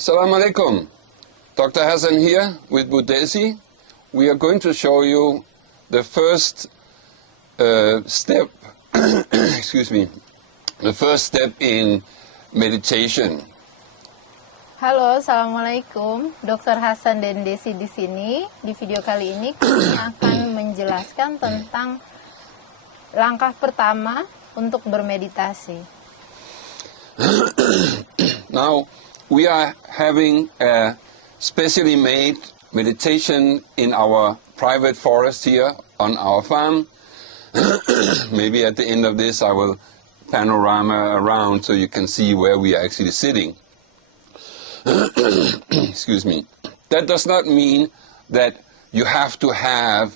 Assalamualaikum. Dr. Hassan here with Budesi. We are going to show you the first step, excuse me, the first step in meditation. Halo, Assalamualaikum. Dr. Hassan dan Desi di sini. Di video kali ini kami akan menjelaskan tentang langkah pertama untuk bermeditasi. Now, we are having a specially made meditation in our private forest here on our farm. Maybe at the end of this I will panorama around so you can see where we are actually sitting. Excuse me. That does not mean that you have to have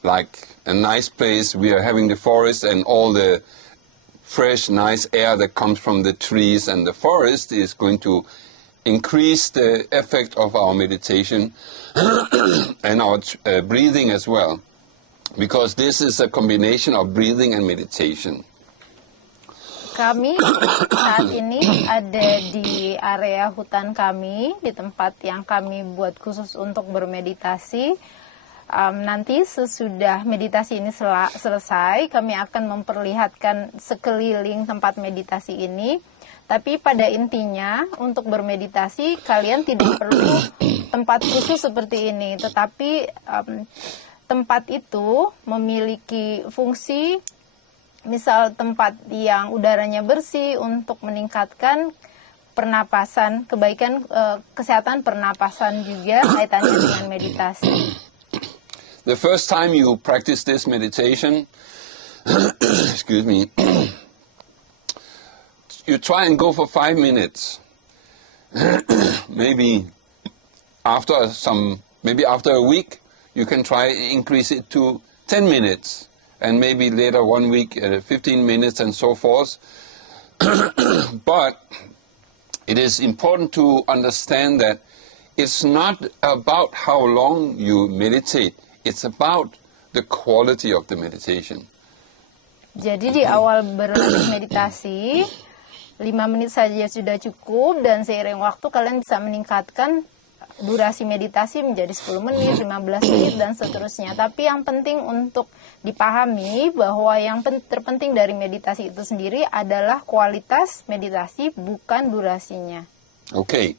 like a nice place. We are having the forest and all the fresh, nice air that comes from the trees and the forest is going to increase the effect of our meditation and our breathing as well, because this is a combination of breathing and meditation. Kami saat ini ada di area hutan kami, di tempat yang kami buat khusus untuk bermeditasi. Nanti sesudah meditasi ini selesai, kami akan memperlihatkan sekeliling tempat meditasi ini. Tapi pada intinya, untuk bermeditasi, kalian tidak perlu tempat khusus seperti ini. Tetapi tempat itu memiliki fungsi, misal tempat yang udaranya bersih untuk meningkatkan pernapasan, kebaikan kesehatan pernapasan juga kaitannya dengan meditasi. The first time you practice this meditation, excuse me, you try and go for 5 minutes. Maybe after a week, you can try increase it to 10 minutes. And maybe later 1 week, 15 minutes and so forth. But it is important to understand that it's not about how long you meditate. It's about the quality of the meditation. Jadi di awal berlatih meditasi, 5 menit saja sudah cukup, dan seiring waktu kalian bisa meningkatkan durasi meditasi menjadi 10 menit, 15 menit, dan seterusnya. Tapi yang penting untuk dipahami bahwa yang terpenting dari meditasi itu sendiri adalah kualitas meditasi, bukan durasinya. Okay.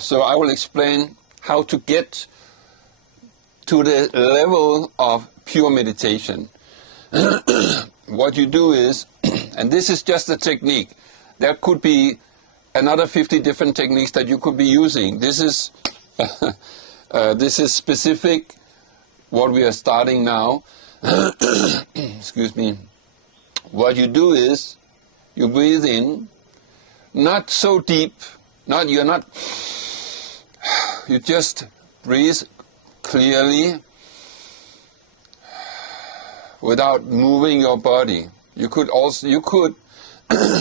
So I will explain how to get to the level of pure meditation. What you do is, and this is just a technique, there could be another 50 different techniques that you could be using. This is specific what we are starting now. Excuse me. What you do is you breathe in, not so deep, you just breathe clearly without moving your body. You could,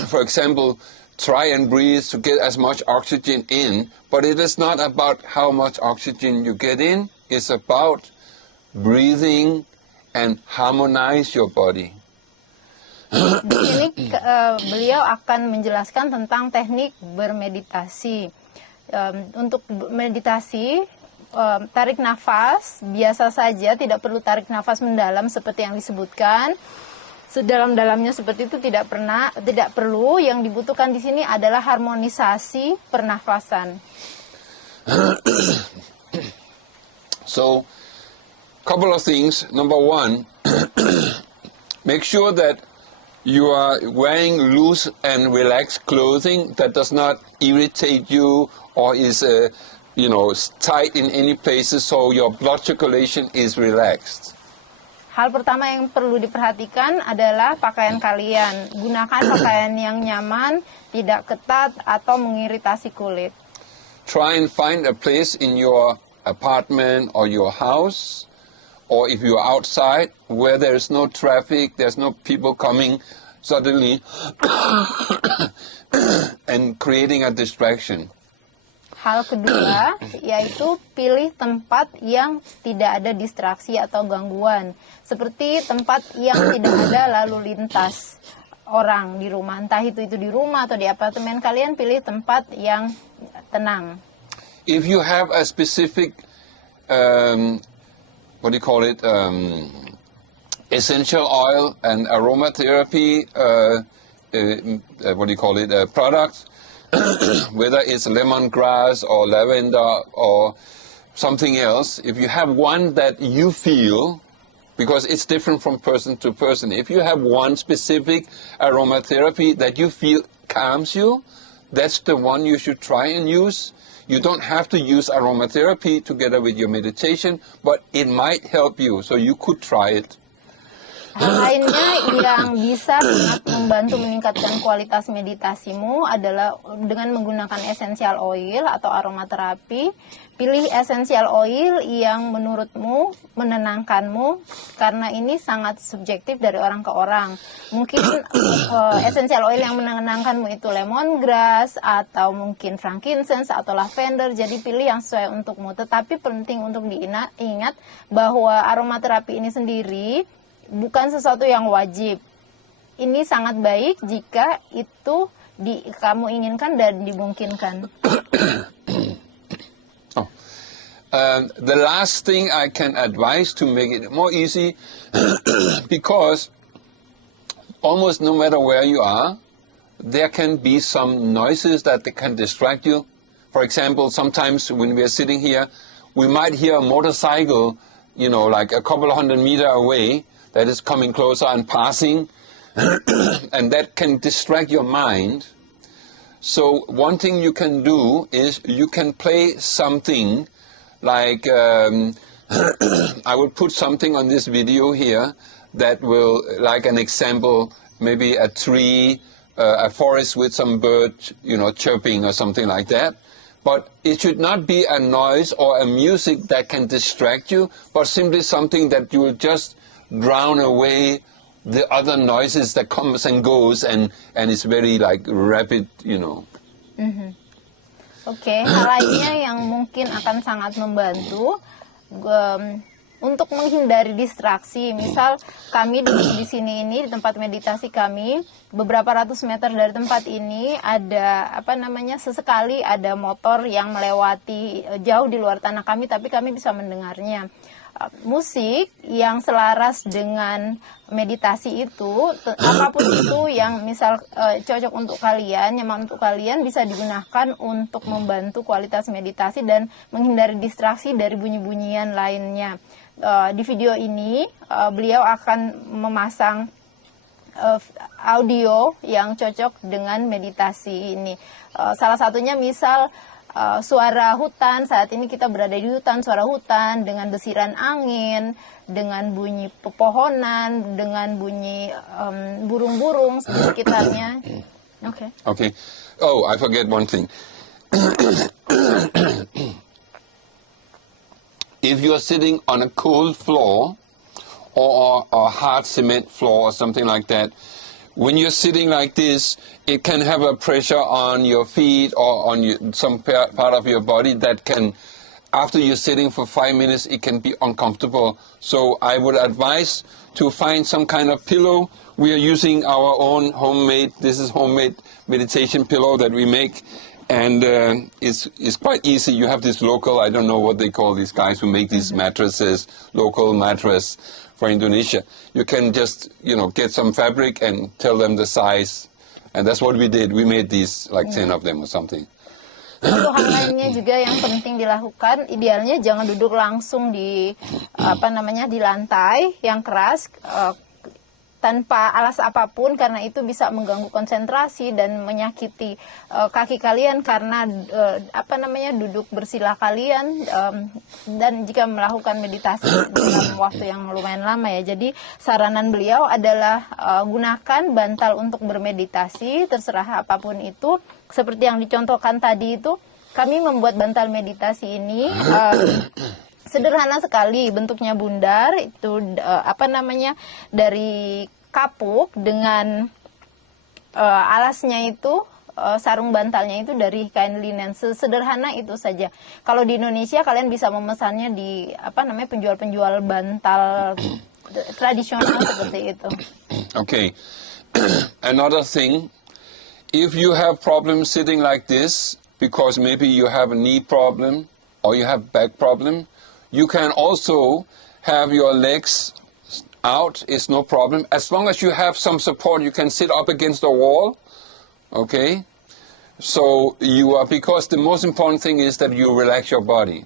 for example, try and breathe to get as much oxygen in, but it is not about how much oxygen you get in, it's about breathing and harmonize your body. Di sini beliau akan menjelaskan tentang teknik bermeditasi. Untuk meditasi, tarik nafas biasa saja, tidak perlu tarik nafas mendalam seperti yang disebutkan. Sedalam-dalamnya seperti itu tidak perlu. Yang dibutuhkan di sini adalah harmonisasi pernafasan. So, couple of things. Number one, make sure that you are wearing loose and relaxed clothing that does not irritate you or is tight in any places, so your blood circulation is relaxed. Hal pertama yang perlu diperhatikan adalah pakaian kalian. Gunakan pakaian yang nyaman, tidak ketat atau mengiritasi kulit. Try and find a place in your apartment or your house, or if you're outside where there's no traffic, there's no people coming suddenly and creating a distraction. Hal kedua, yaitu pilih tempat yang tidak ada distraksi atau gangguan. Seperti tempat yang tidak ada lalu lintas. orang di rumah, entah itu di rumah atau di apartemen kalian, pilih tempat yang tenang. If you have a specific, what do you call it, essential oil and aromatherapy, what do you call it, product, whether it's lemongrass or lavender or something else, if you have one that you feel, because it's different from person to person, if you have one specific aromatherapy that you feel calms you, that's the one you should try and use. You don't have to use aromatherapy together with your meditation, but it might help you, so you could try it. Hal lainnya yang bisa sangat membantu meningkatkan kualitas meditasimu adalah dengan menggunakan essential oil atau aromaterapi. Pilih essential oil yang menurutmu menenangkanmu, karena ini sangat subjektif dari orang ke orang. Mungkin essential oil yang menenangkanmu itu lemongrass atau mungkin frankincense atau lavender. Jadi pilih yang sesuai untukmu. Tetapi penting untuk diingat bahwa aromaterapi ini sendiri bukan sesuatu yang wajib. Ini sangat baik jika itu kamu inginkan dan dimungkinkan. The last thing I can advise to make it more easy, because almost no matter where you are, there can be some noises that can distract you. For example, sometimes when we are sitting here, we might hear a motorcycle, like a couple of 100 meters away, that is coming closer and passing, and that can distract your mind. So one thing you can do is you can play something like, I will put something on this video here that will, like an example, maybe a tree, a forest with some bird, chirping or something like that. But it should not be a noise or a music that can distract you, but simply something that you will just drown away the other noises that comes and goes, and it's very like rapid, Oke, hal lainnya yang mungkin akan sangat membantu untuk menghindari distraksi. Misal kami di sini ini, di tempat meditasi kami, beberapa ratus meter dari tempat ini ada sesekali ada motor yang melewati jauh di luar tanah kami, tapi kami bisa mendengarnya. Musik yang selaras dengan meditasi itu, apapun itu yang misal cocok untuk kalian, nyaman untuk kalian, bisa digunakan untuk membantu kualitas meditasi dan menghindari distraksi dari bunyi-bunyian lainnya. Di video ini beliau akan memasang audio yang cocok dengan meditasi ini. Salah satunya misal suara hutan. Saat ini kita berada di hutan, suara hutan dengan desiran angin, dengan bunyi pepohonan, dengan bunyi burung-burung di sekitarnya. Okay. Oh, I forget one thing. If you're sitting on a cold floor or a hard cement floor or something like that, when you're sitting like this, it can have a pressure on your feet or on some part of your body that can, after you're sitting for 5 minutes, it can be uncomfortable. So I would advise to find some kind of pillow. We are using our own homemade meditation pillow that we make. And it's quite easy. You have this local, I don't know what they call these guys who make these mattresses, local mattress for Indonesia. You can just, get some fabric and tell them the size. And that's what we did. We made these, like 10 of them or something. Satu hal lainnya juga yang penting dilakukan, idealnya jangan duduk langsung di lantai yang keras, tanpa alas apapun, karena itu bisa mengganggu konsentrasi dan menyakiti kaki kalian karena duduk bersila kalian, dan jika melakukan meditasi dalam waktu yang lumayan lama ya. Jadi saranan beliau adalah gunakan bantal untuk bermeditasi, terserah apapun itu. Seperti yang dicontohkan tadi itu, kami membuat bantal meditasi ini sederhana sekali, bentuknya bundar, itu dari kapuk dengan alasnya itu, sarung bantalnya itu dari kain linen. Sederhana itu saja. Kalau di Indonesia kalian bisa memesannya di penjual-penjual bantal tradisional seperti itu. Okay. Another thing, if you have problems sitting like this, because maybe you have a knee problem or you have back problem, you can also have your legs out, it's no problem. As long as you have some support, you can sit up against the wall, okay? So because the most important thing is that you relax your body.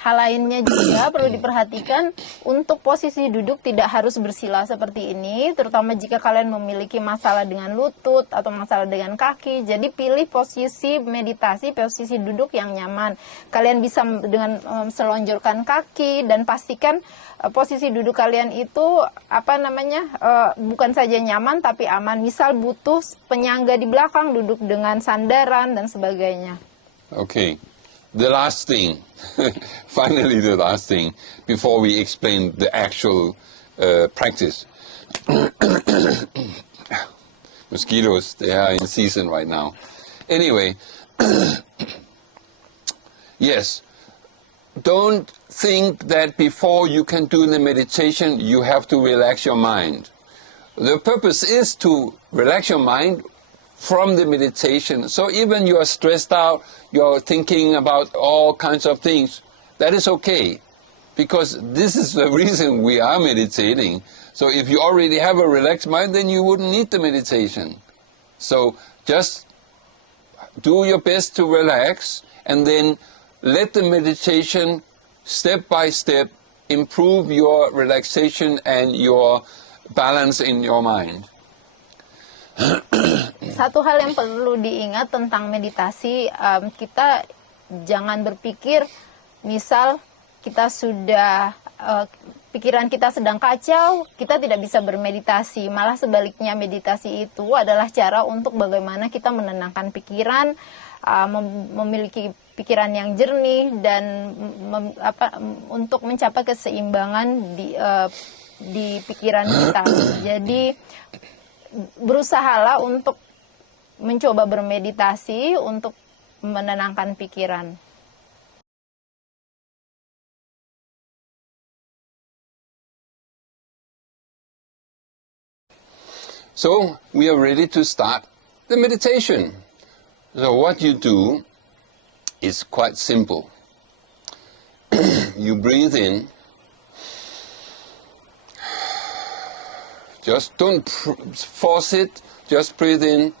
Hal lainnya juga perlu diperhatikan, untuk posisi duduk tidak harus bersila seperti ini, terutama jika kalian memiliki masalah dengan lutut atau masalah dengan kaki. Jadi pilih posisi meditasi, posisi duduk yang nyaman. Kalian bisa dengan selonjorkan kaki dan pastikan posisi duduk kalian itu bukan saja nyaman tapi aman. Misal butuh penyangga di belakang, duduk dengan sandaran dan sebagainya. Okay. The last thing, finally the last thing, before we explain the actual practice. Mosquitoes, they are in season right now. Anyway, yes, don't think that before you can do the meditation, you have to relax your mind. The purpose is to relax your mind from the meditation. So even you are stressed out, you're thinking about all kinds of things, that is okay. Because this is the reason we are meditating. So if you already have a relaxed mind, then you wouldn't need the meditation. So just do your best to relax, and then let the meditation step by step improve your relaxation and your balance in your mind. Satu hal yang perlu diingat tentang meditasi, kita jangan berpikir, misal kita sudah, pikiran kita sedang kacau, kita tidak bisa bermeditasi. Malah sebaliknya, meditasi itu adalah cara untuk bagaimana kita menenangkan pikiran, memiliki pikiran yang jernih, dan untuk mencapai keseimbangan di pikiran kita. Jadi berusahalah untuk mencoba bermeditasi untuk menenangkan pikiran. So we are ready to start the meditation. So what you do is quite simple. You breathe in. Just don't force it, just breathe in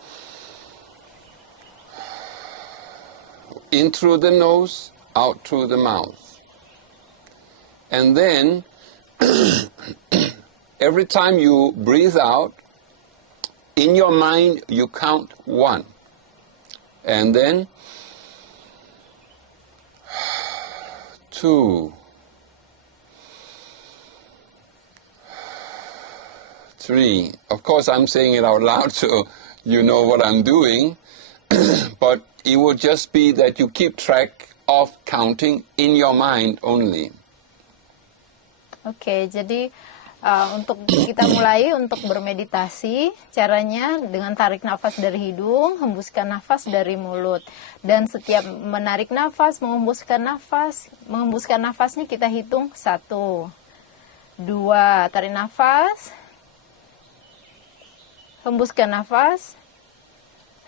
through the nose, out through the mouth. And then, every time you breathe out, in your mind you count 1. And then, 2. 3. Of course, I'm saying it out loud, so you know what I'm doing. But it will just be that you keep track of counting in your mind only. Oke, jadi untuk kita mulai untuk bermeditasi, caranya dengan tarik nafas dari hidung, hembuskan nafas dari mulut. Dan setiap menarik nafas, menghembuskan nafasnya kita hitung 1, 2, tarik nafas. Hembuskan nafas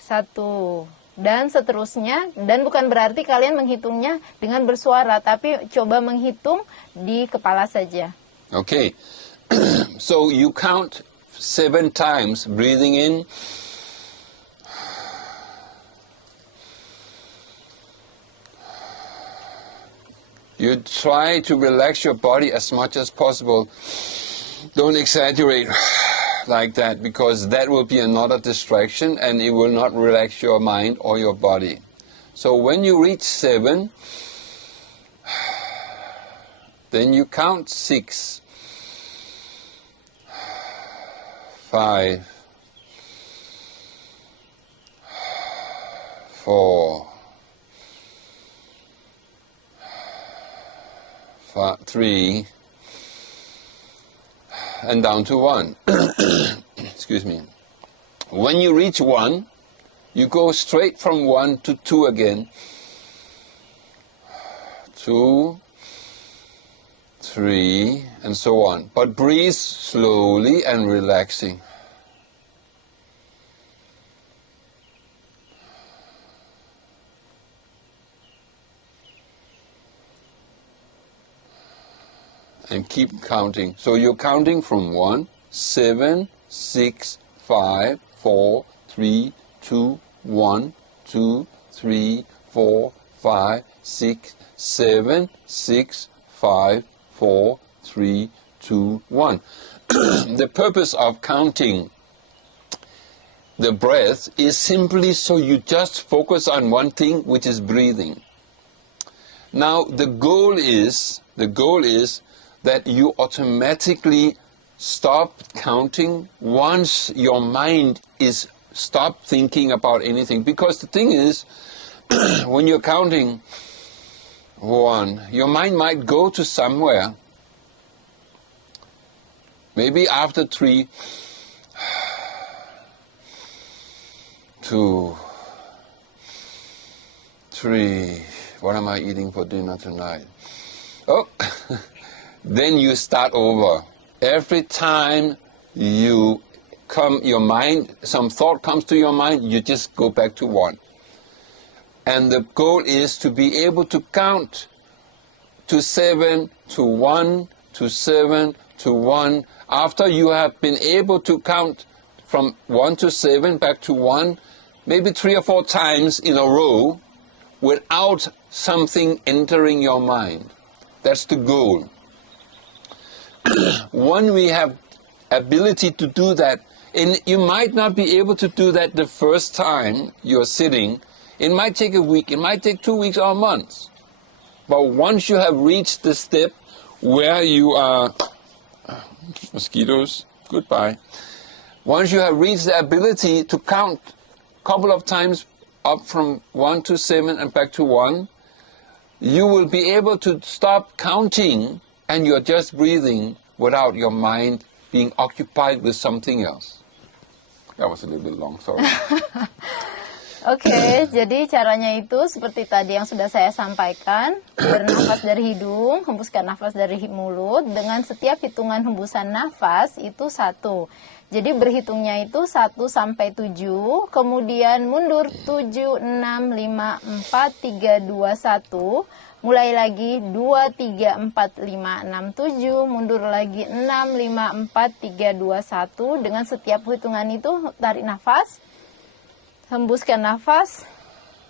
1, dan seterusnya. Dan bukan berarti kalian menghitungnya dengan bersuara, tapi coba menghitung di kepala saja. Okay, so you count 7 times, breathing in, you try to relax your body as much as possible. Don't exaggerate like that, because that will be another distraction and it will not relax your mind or your body. So when you reach 7, then you count 6, 5, 4, 3, and down to 1. Excuse me. When you reach 1, you go straight from 1 to 2 again. 2, 3, and so on. But breathe slowly and relaxing. keep counting. So you're counting from 1, 7, 6, 5, 4, 3, 2, 1, 2, 3, 4, 5, 6, 7, 6, 5, 4, 3, 2, 1. The purpose of counting the breath is simply so you just focus on one thing, which is breathing. Now the goal is that you automatically stop counting once your mind is stop thinking about anything. Because the thing is, when you're counting 1, your mind might go to somewhere. Maybe after 3, 2, 3, what am I eating for dinner tonight? Oh, then you start over. Every time your mind, some thought comes to your mind, you just go back to 1. And the goal is to be able to count to 7, to 1, to 7, to 1. After you have been able to count from 1 to 7 back to 1, maybe 3 or 4 times in a row without something entering your mind. That's the goal. When we have ability to do that, and you might not be able to do that the first time you're sitting. It might take a week, it might take 2 weeks or a month. But once you have reached the step where you are, mosquitoes, goodbye. Once you have reached the ability to count a couple of times up from 1 to 7 and back to 1, you will be able to stop counting and you're just breathing without your mind being occupied with something else. That was a little bit long, sorry. Oke, jadi caranya itu seperti tadi yang sudah saya sampaikan. Bernafas dari hidung, hembuskan nafas dari mulut. Dengan setiap hitungan hembusan nafas itu 1. Jadi berhitungnya itu 1 sampai 7. Kemudian mundur 7, 6, 5, 4, 3, 2, 1. Mulai lagi 2, 3, 4, 5, 6, 7. Mundur lagi 6, 5, 4, 3, 2, 1. Dengan setiap hitungan itu tarik nafas. Hembuskan nafas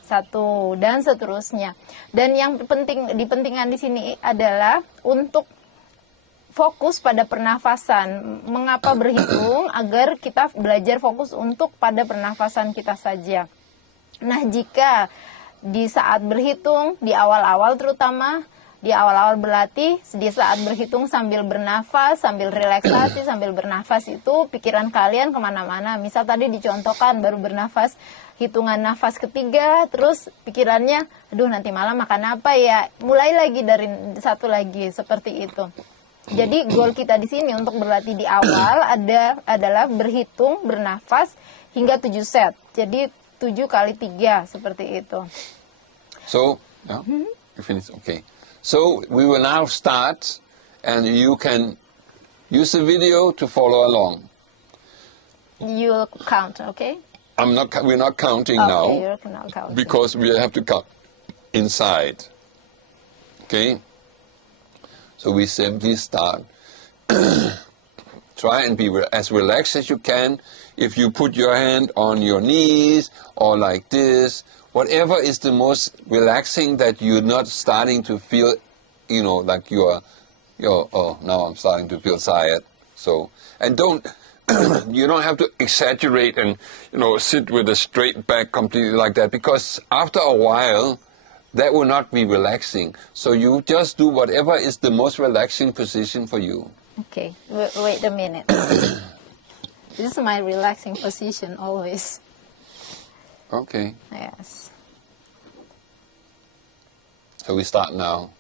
1 dan seterusnya. Dan yang dipentingkan di sini adalah untuk fokus pada pernafasan. Mengapa berhitung? Agar kita belajar fokus untuk pada pernafasan kita saja. Nah, jika di saat berhitung, di awal-awal terutama, di awal-awal berlatih, di saat berhitung sambil bernafas, sambil relaksasi, sambil bernafas itu pikiran kalian kemana-mana. Misal tadi dicontohkan baru bernafas, hitungan nafas ketiga, terus pikirannya, aduh nanti malam makan apa ya? Mulai lagi dari 1 lagi, seperti itu. Jadi goal kita di sini untuk berlatih di awal adalah berhitung, bernafas hingga 7 set. Jadi 7 kali 3, seperti itu. So, yeah, you finish, okay. So we will now start, and you can use the video to follow along. You count, okay? We're not counting Okay, now, you're not counting. because we have to count inside. Okay? So we simply start. Try and be as relaxed as you can. If you put your hand on your knees or like this, whatever is the most relaxing, that you're not starting to feel, like you're oh, now I'm starting to feel tired. So, and you don't have to exaggerate and, sit with a straight back completely like that, because after a while, that will not be relaxing. So you just do whatever is the most relaxing position for you. Okay, wait a minute. This is my relaxing position always. Okay. Yes. So we start now.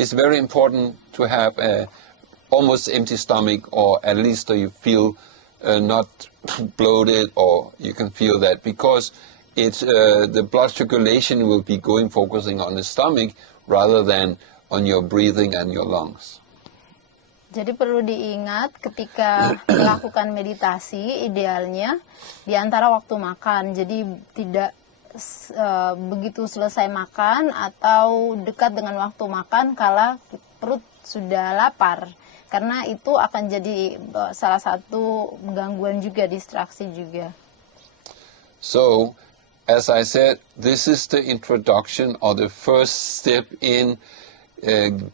it's very important to have a almost empty stomach, or at least so you feel not bloated, or you can feel that, because it's the blood circulation will be focusing on the stomach rather than on your breathing and your lungs. Jadi perlu diingat ketika melakukan meditasi, idealnya di antara waktu makan. Jadi tidak begitu selesai makan atau dekat dengan waktu makan kala perut sudah lapar. Karena itu akan jadi salah satu gangguan juga, distraksi juga. So, as I said, this is the introduction or the first step in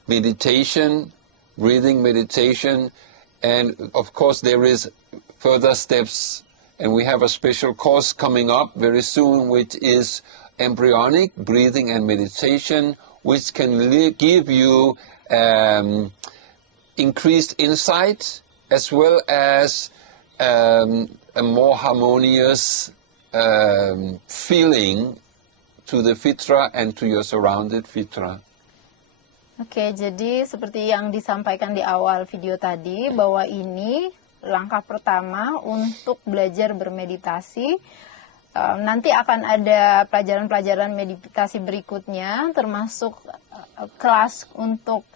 meditation, breathing meditation, and of course there is further steps, and we have a special course coming up very soon, which is embryonic breathing and meditation, which can give you increased insight as well as a more harmonious feeling to the fitra and to your surrounded fitra. Oke, jadi seperti yang disampaikan di awal video tadi, bahwa ini langkah pertama untuk belajar bermeditasi. Nanti akan ada pelajaran-pelajaran meditasi berikutnya, termasuk kelas untuk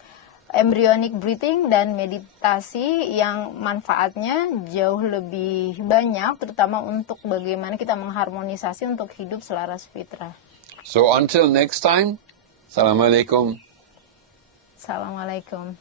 embryonic breathing dan meditasi yang manfaatnya jauh lebih banyak, terutama untuk bagaimana kita mengharmonisasi untuk hidup selaras fitrah. So until next time, Assalamualaikum. Assalamualaikum.